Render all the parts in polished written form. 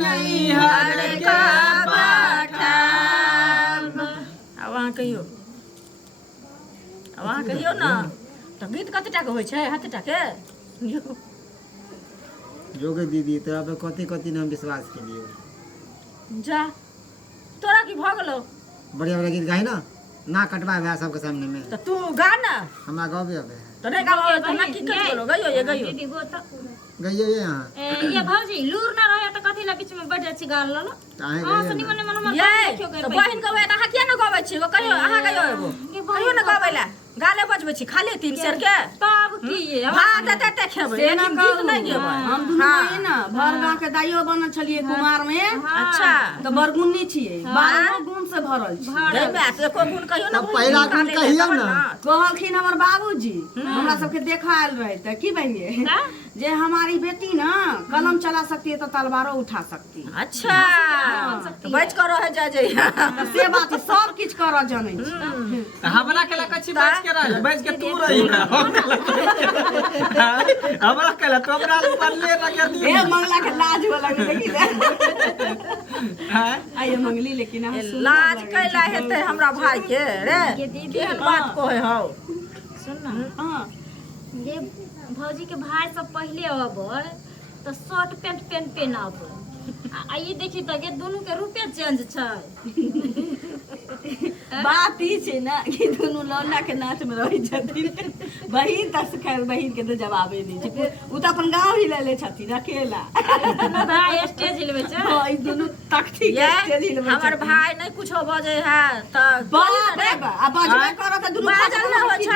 नैहर के पठान। अब अहाँ कहियो ना तो गीत कतेटा के होइ छै हतेटा के जोगे दीदी तोरा पे कथी कथी नाम विश्वास के लिए जा तोरा की भ गेलो बढ़िया बढ़िया गीत गाई ना कटवा भै सबके सामने में तो तू गा ना हमरा गावे अबे तो नहीं गावे तो ना की कर गेलो गइयो दीदी गो तो गइयो ये हां ये भौजी लूर ना रहे तो कथी ला बीच में बैठ जाई छी गाल लो काहे हां सुनी मने मन ये तो बहिन गवे त अहाँ किया न गबै छी कहियो अहाँ गइयो एगो कहियो न गबै ला गाले बजबै छी खाली 3 शेर के तब की ये भात एते खेबै लेकिन गीत नहीं गेबै हम दुनू बहिन ना भरगा के दाइयो बनल छलिए कुमार में अच्छा तो बरगुन्नी छिए 12 गुण से भरल छी गई बात एको गुण कहियो न पहिला गुण कहियो ना कहलखिन हमर बाबूजी हमरा सबके देखायल रहे त की बनिए जे हमारी बेटी ना कलम चला सकती है तो तलवारों उठा सकती है। अच्छा तो बैठ कर रह जा जे से बात सब किछ कर जानै छी हमरा के लक छी बैठ के रह बैठ के तू रही हमरा के ल तो हमरा पर ले रख दी ए मंगला के लाज वाला देखी ले आइए मंगली लेकिन हम लाज कैला हेतै हमरा भाई के रे केहन बात कहै हौ सुन ना हां ये भौजी के भाई सब पहले अबर तो शर्ट पैंट पहनाब आ ये देखी तो ये दोनों के रूपे चेंज छै बात ई छै ना कि दोनों लौंडा के नाच में रही छथिन बहिन तक से खैर बहिन के तो जवाबे नहीं छै उ त अपन गांव ही ले छथिन अकेला दोनों भाई स्टेज हिलबै छै हां ई दोनों तख्ती के स्टेज हिलबै हमर भाई नहीं कुछो बजे है त बाप रे बा आ बजबे करत त दोनों बाजल न हो छ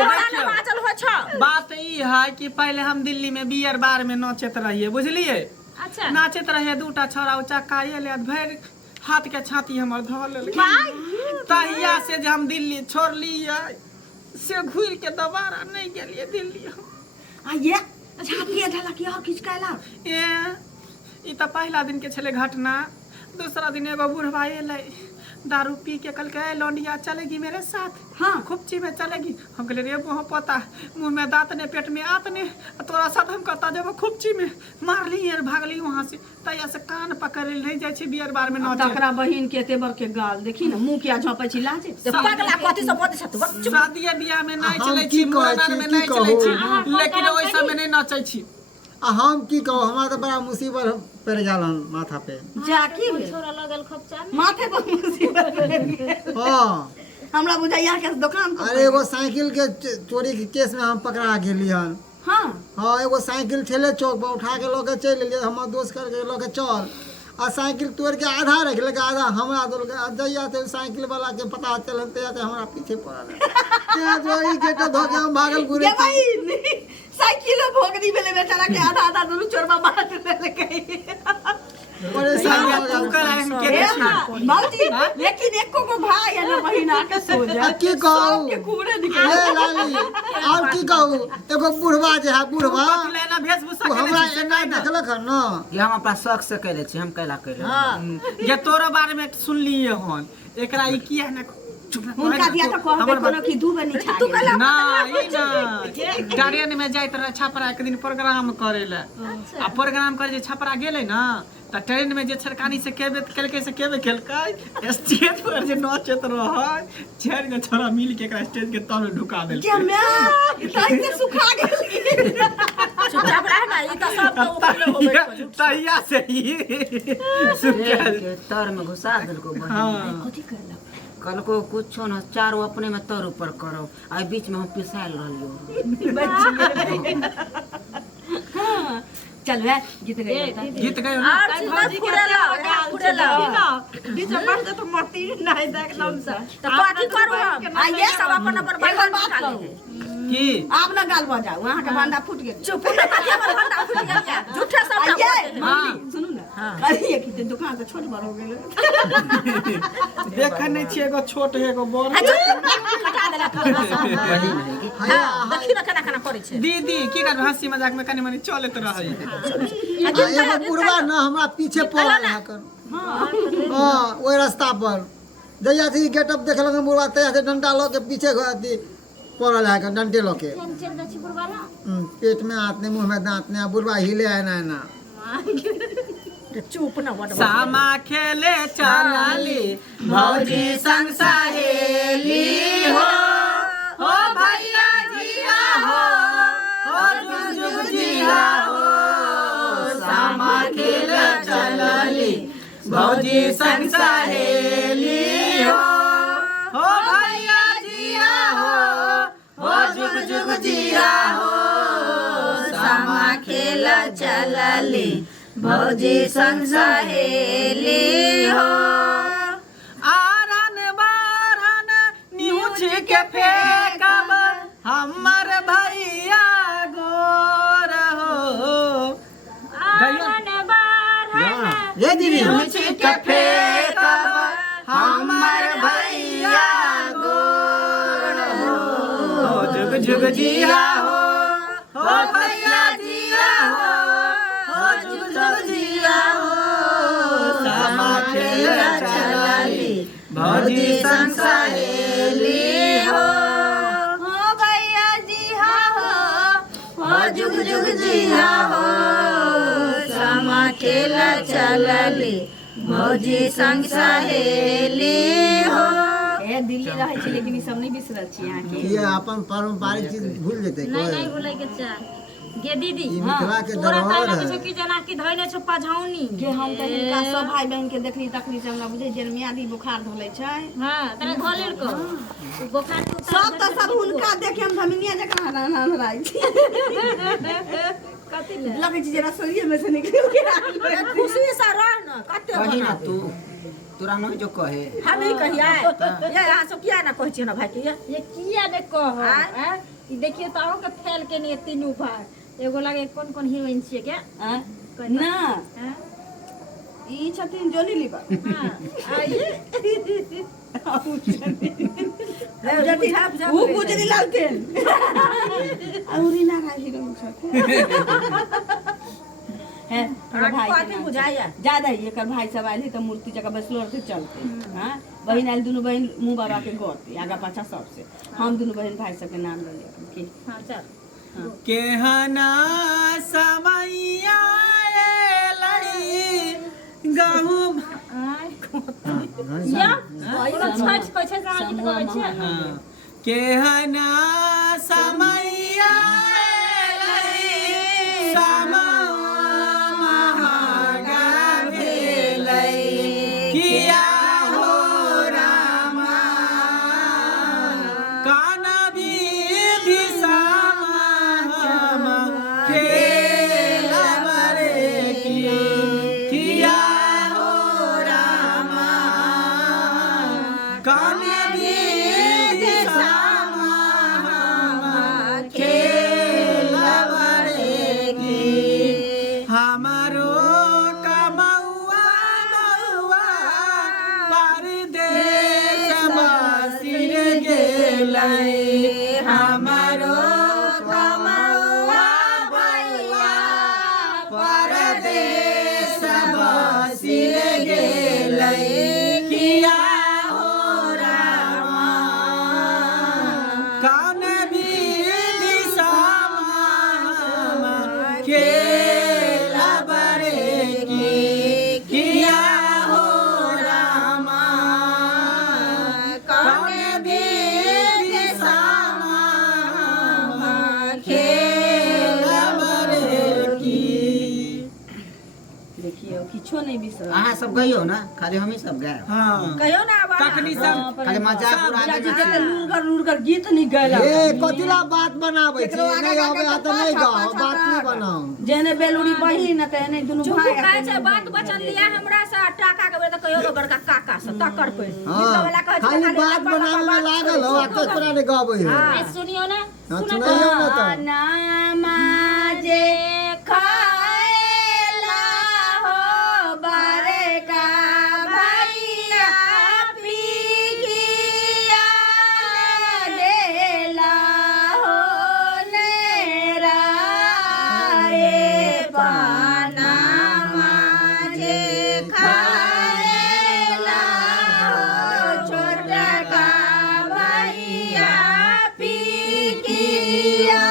तोरा न बाजल हो छ बात ई है कि पहले हम दिल्ली में बियर बार में नाचत रहिए बुझलिए अच्छा नाचत रहे दूटा छोरा चक्काए ले भर हाथ के छाती हमर ध लेल तहिया से जे हम दिल्ली छोड़लिए से घुर के दोबारा नहीं गेलिए दिल्ली आ ये छाती ढला के और किछ कहला ए ई त पहला दिन के छले घटना दूसरा दिन एगो बुढ़वा एले दारू पी के कल के लौंडिया चलेगी मेरे साथ हाँ खूबची में चलेगी हम कहले रे मुंह पोता मुंह में दांत ने पेट में आत ने तोरा साथ हम करता जब खूबची में मारली और भागली वहां से तैया से कान पकड़ ले जाय छै बियर बार में नाच तकरा बहिन के तेबर के गाल देखी ना मुंह किया झपै छी लाजे पगला कथि सब बजे छ तू शादी बियाह में नहीं चले छी मुरन में नहीं चले छी लेकिन ओइ समय नहीं नाचै छी हम की कहू हमरा तो बड़ा मुसीबत पड़ जालन माथा पे जा की छोरा लगल खपचा माथे पर मुसीबत हां हमरा बुझाइया के दुकान पर अरे एगो साइकिल के चोरी के केस में हम पकड़ा गेली हन हां हां एगो साइकिल ठेले चौक पर उठा के लोग चल लिए हमर दोस्त करके लोग चल आ साइकिल तोड़ के आधा रख ले आधा हमरा दल के जइया ते साइकिल वाला के पता चलते ते हमरा पीछे पड़ल ते जोई गेट धोके हम भागल घुरे भाई साइकिल भोगनी भेले बेचारा के आधा आधा दोनों चोरबा बांट ले गई परेशान हो तू कर हम के बाबूजी लेकिन एको को भाई है ना महीना के सो जा की कहू के कूड़े निकल ए लाली और की कहू एगो बुढ़वा जे है बुढ़वा लेना वेशभूषा वो हमरा एना देखलक हन न ये हम अपना शौक से कहले छी हम कहला कहले ये तोरा बारे में सुन लिए हन एकरा ई किया ना उनका दिया तो कहबे कोनो की दू बनी छा तू कहला ना ई ना ट्रेन में जाइत रहे छपरा एक दिन प्रोग्राम करे ले आ प्रोग्राम करे जे छपरा गेले ना त ट्रेन में जे छरकानी से केबे केलके से केबे केलकै स्टेज पर जे नाचत रहै चार गो छोरा मिल के एकरा स्टेज के तर ढुका देल के मैं ताई से सुखा गेल चुपचाप रह ना ई त सब तो ऊपर होबे तहिया से ही सुखल के तर में घुसा देलको बहिन कथि कहला कल को कुछो न चारों अपने में तर ऊपर करो आ बीच में हम पिसाइल रहलियो चल वे गीत गए गीत गयो ना और चीज फुरेला बीच में पड़ तो मट्टी नहीं देख लम सा तो कथि करू हम आइए सब अपन अपन बगल बात करू की आप ना गाल बजाओ वहां के भांडा फूट गेल चुप ना कहिए हमर भंडा फुट गया झूठे सब आइए हां सुनू ना कहिए कि दुकान से छोट बड़ हो गेल देख नहीं छी एगो छोट एगो बड़ कटा देला तू हां देखी ना केना केना करै छै दीदी की कर हंसी मजाक में कनी मनी चलत रहै एगो बुढ़वा न हमरा पीछे पड़ल है कर हां ओइ रास्ता पर जइया थी गेटअप देखलक बुढ़वा तैया से डंडा ल के पीछे गती पड़ल है कर डंडे ल के चल दछि बुढ़वा ना पेट में हाथ ने मुंह में दांत ने बुढ़वा हिले है ना चुप ना बड़ सामा खेले चलली भौजी संग सहेली हो भैया जिया हो जुग जुग जिया हो सामा खेले चलली भौजी संग सहेली हो भैया जिया हो जुग जुग जिया हो सामा खेला चलली भौजी संग सहेली हो आरन बारन न्यूज के फेंकब हमर भैया गोर हो ये दीदी न्यूज के फेंकब हमर भैया गोर हो जुग जुग जिया हो भैया जिया हो जुग जुग जिया हो सामा खेला चलली भौजी संग सहेली हो भैया जिया हो जुग जुग जिया हो सामा खेला चलली भौजी संग सहेली हो ए दिल्ली रहै छी लेकिन ई सब नहीं बिसरल छी यहाँ के ये अपन पारंपरिक चीज भूल जेतै नहीं कोई नहीं भूले के चाह गे दीदी ई मिथिला के तोरा धरोहर कहना है किछो की जना की धइने छ पझौनी के हम त हिनका सब भाई बहन के देखली तकली से हमरा बुझे जे मियादी बुखार धोले छै हां तने धोलेर को बुखार के सब त सब हुनका देखे हम धमिनिया जका नान राई छी कथि ले लगे छी जे रसोईए में से निकल के खुशी से रह न कते कही ना बना तू तोरा नहीं जो कहे हम ही कहिया ये यहाँ सब किया ना कहै छी ना भाई के ये किया ने कह आय? ई देखिए तारो के फैल के ने तीनू भाई एगो लागे कौन कौन हीरोइन छिए के ना हां ई छथिन जोनी लीवर हां आइए जति हाफ जा वो गुजरी लालटेन औरी ना खाई हीरो छथिन है तोरा भाई के कथि नाम बुझाइया ज्यादा ही एकर भाई सब आइल त मूर्ति जगह बसलो रहते चलते हां बहिन आइल दुनु बहिन मुंह बाबा के गौरते आगा पाछा सबसे हम दुनु बहिन भाई सब के नाम ले ले के हां चल केहना समैया एलै गहूँ या कोनो छठ कहै छै से गीत गाबै छै केहना समैया एलै समा महागा भेलै किया हो रामा कान विधि सामा खेलब रे किया हो रामा कान विधि सामा खेलब रे हमारो कमौआ बउआ परदेश बसिर गेलै हमारो कमौआ बउआ परदेश बसिर गेलै किया हो रामा कान विधि सामा खेलब रे किया हो रामा कान विधि सामा खेलब रे देखियो किछो नहीं बिसरल अहाँ सब गइयो ना खाली हम ही सब गए हाँ कहियो ना आबा तखनी सब खाली मजाक उड़ावे जी के जते लुरगर गीत नहीं गैला ए कतिला बात बनाबै छी नहीं आबै त नहीं गाओ बात नहीं बनाओ जेने बेलुड़ी बहिन त एने दुनु चुप भाई कहै छै बात बचन लिया हमरा से टाका के बेर त कहियो बड़का काका से तकर पे हां खाली बात बनावे में लागल हो आ तोरा ने गाबै है ए सुनियो ना हाँ, सुनाइयो ना तो नामा जे खाएला हो बारे का भैया पीकिया देला हो नेरा ए पानामा जे खाएला हो छोटा का भैया पीकिया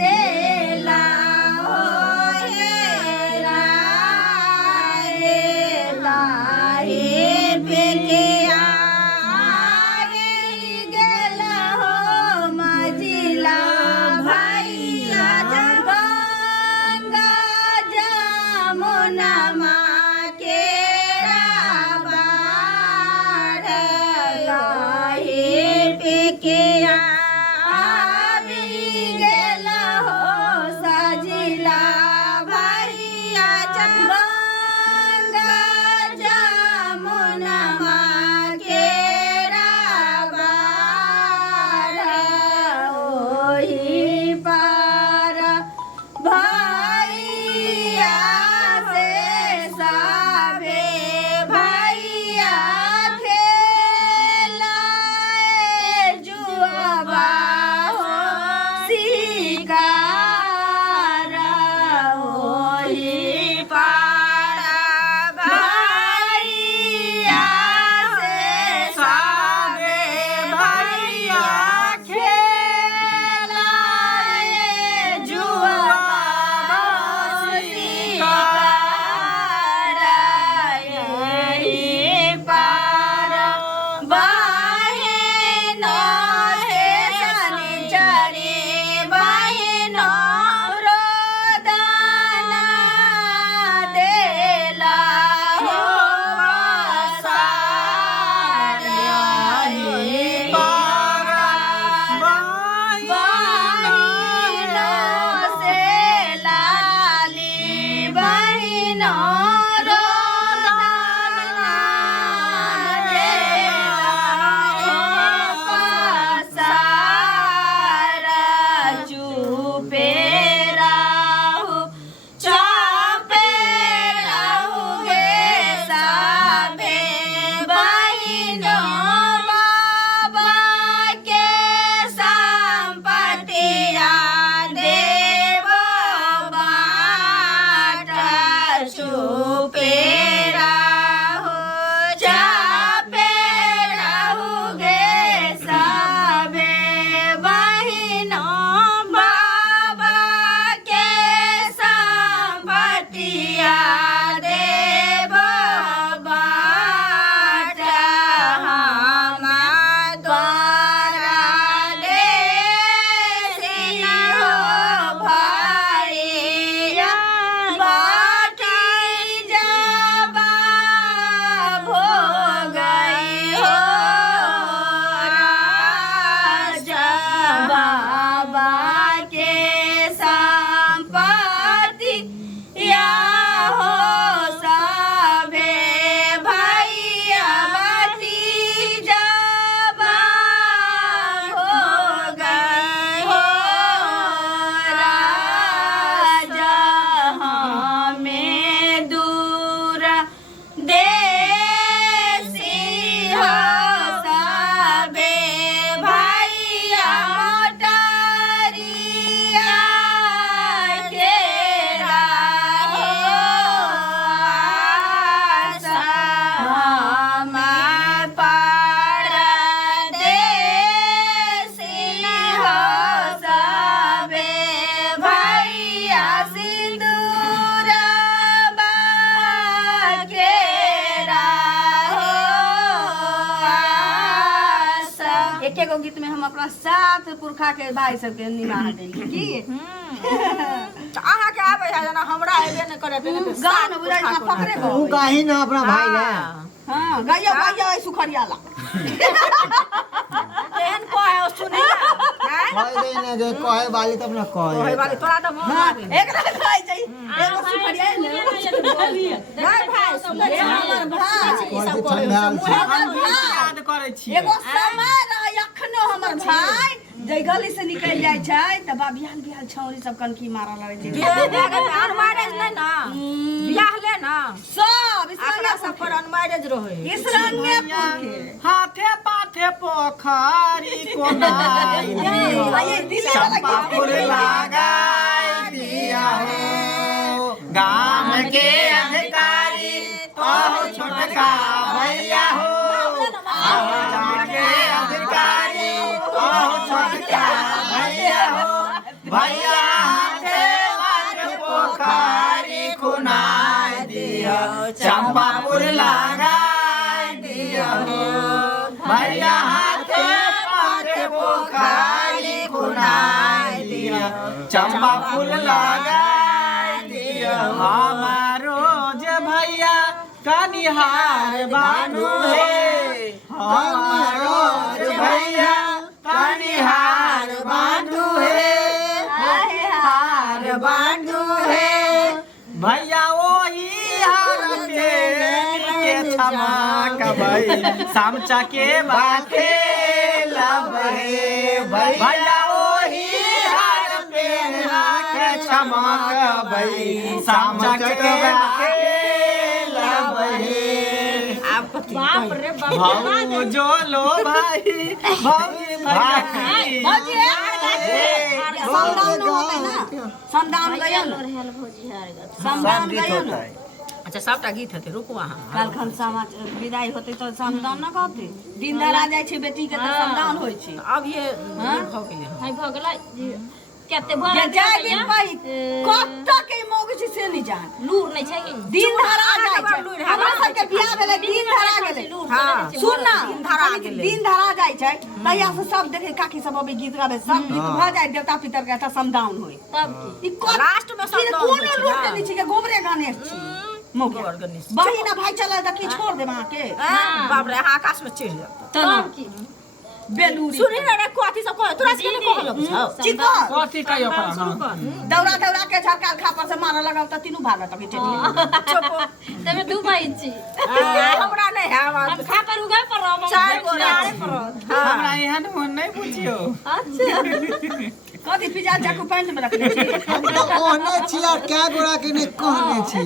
देला मुनमा के एगो गीत में हम अपना सात पुरखा के भाई सबके निमाह देंगे की अहाँ के आवे है ना हमरा आइबे न करे पे गान बुझाई ना पकड़े तू काहे ना अपना भाई ला हां गइया गइया सुखरियाला केहन को है सुनी ना कह दे ना जे कहे वाली तब ना कहे ओहे वाली तोरा तो मोह लागे एक ना खाई जाई एगो सुखरिया ने भाई भाई सुने हमर भाई ई सब ठंडा याद करै छी एगो समय रह अखनो हमर भाई जै गली से निकल जाय छै त बा बियाह बियाह छौरी सब कनकी मारल रहे छै अनमैरेज नहीं ना बियाह ले ना सब अपना सब पर अनमैरेज रहे इसरंगे पुरखे हाथे पाथे पोखरी कोनाई ये दिल वाला फूल लगाई दिया हो गाम के अधिकारी ओहो छोटका भैया हो गाम के अधिकारी ओहो छोटका भैया हो भैया हाथे पाथे पोखरी खुनाई दिया चंपा फूल लगाई दिया हो भैया हाथे पाथे पोखरी खुनाई दिया चंपा फूल लगाई दिया हमारो कनिहार बानू हे हमारो भैया कनिहार बानू हे हार बानू हे भैया वही हार के चमक भई सामचा के बाते लबे भैया वही हार के चमक भई सामचा के बाते बाप रे बाप भाऊ जो लो भाई भाई भाई समदान होता है ना समदान गया ना हेल भौजी हार गए समदान गया ना अच्छा सबटा गीत हेतै रुकू अहाँ काल खन समाज विदाई होते तो समदान ना कहते दिन धरा जाय छै बेटी के तो समदान होय छै अब ये भऽ गेलै हाय भगला कते जे भर जाय दिन पाई कत के मोग छै से नहीं जान लूर नहीं छै दिन धरा जाय छै हमरा सब के बियाह भेले दिन धरा गेलै सुन ना दिन धरा जाय छै तहिया से सब देखे काकी सब अबे गीत गावे सब गीत भ जाय देवता पितर के त समदान होय तब की ई लास्ट में समदाउन कोन लूट के नीचे के गोबरे गणेश छी मोग बहिना भाई चला त की छोड़ देबा के बाप रे अहाँ आकाश में चढ़ि जाओ तब की बेलूरी सुनी रे कथी सब कह तोरा से नहीं कहलो बुझाओ चिको कथी कहियो पर दौड़ा दौड़ा के झरका खापर से मार लगाव त तीनू भागत के चली तमे दू भाई छी हमरा नहीं है हम खा पर उगा पर रहो चार गोरे पर हमरा एहन मन नहीं बुझियो अच्छा कथी पिजा चाकू पैंट में रखले छी हम तो कहने छी आ क्या गोरा के नहीं कहने छी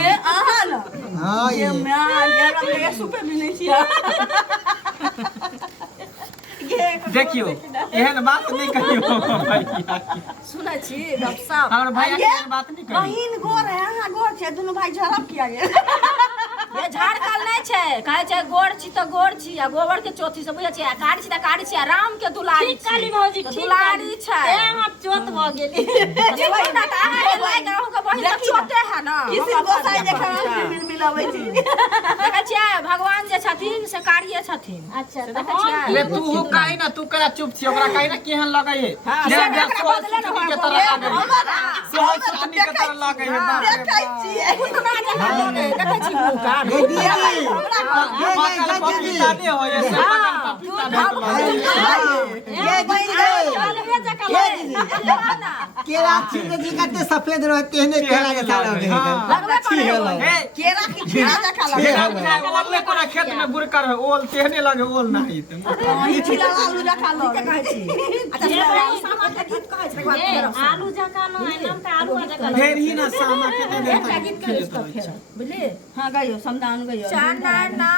ए आहा न हाँ ये ये मैं जरा के सुपर भी नहीं छी देखियो एहन बात नहीं कहियो भैया सुनै छी गप सब हमर भैया के एहन बात नहीं कहियो बहिन गोर है अहाँ गोर छै दुनू भाई झड़प किया ये ये झाड़कल नहीं छै कहै छै गोड़ छी त गोड़ छी आ गोबर के चोथी से बुझै छी आ कारी छी त कारी छी आ राम के दुलारी ठीक काली भौजी ठीक दुलारी छै ए हम चोत भ गेली वही ना त अहाँ के लाइक रहू के बहिन त चोते है ना किसी गोसाई देखा मिल मिलावे छी देखै छियै भगवान जे छथिन से कारिये छथिन अच्छा देखै छियै ले तू हो काई ना तू करा चुप छी ओकरा काई ना केहन लगै है हाँ, जे से देखो बदले ना के हो, तरह लगै हमारा। से हो सुतनी के तरह लगै है बाप रे देखै छी उतना जना लोगे देखै छी मुंह का ये दीदी बाकल पपीता नहीं हो ये सब बाकल पपीता ये दीदी चलबे जका ये ले ना केरा जिंदगी कते सफेद रहते हैं केला के साथ लगे लगबे करे ए केरा की खीरा जका लगे ओले कोना खेत में गुरकर ओल तेहने लगे ओल नहीं ई छिला आलू जका लगे कहै छी अच्छा सामा के गीत कहै छै ए आलू जका न है नाम त आलू जका फेर ही ना सामा के दे एकटा गीत कहै छै बुझली हां गयो समदान गयो चनना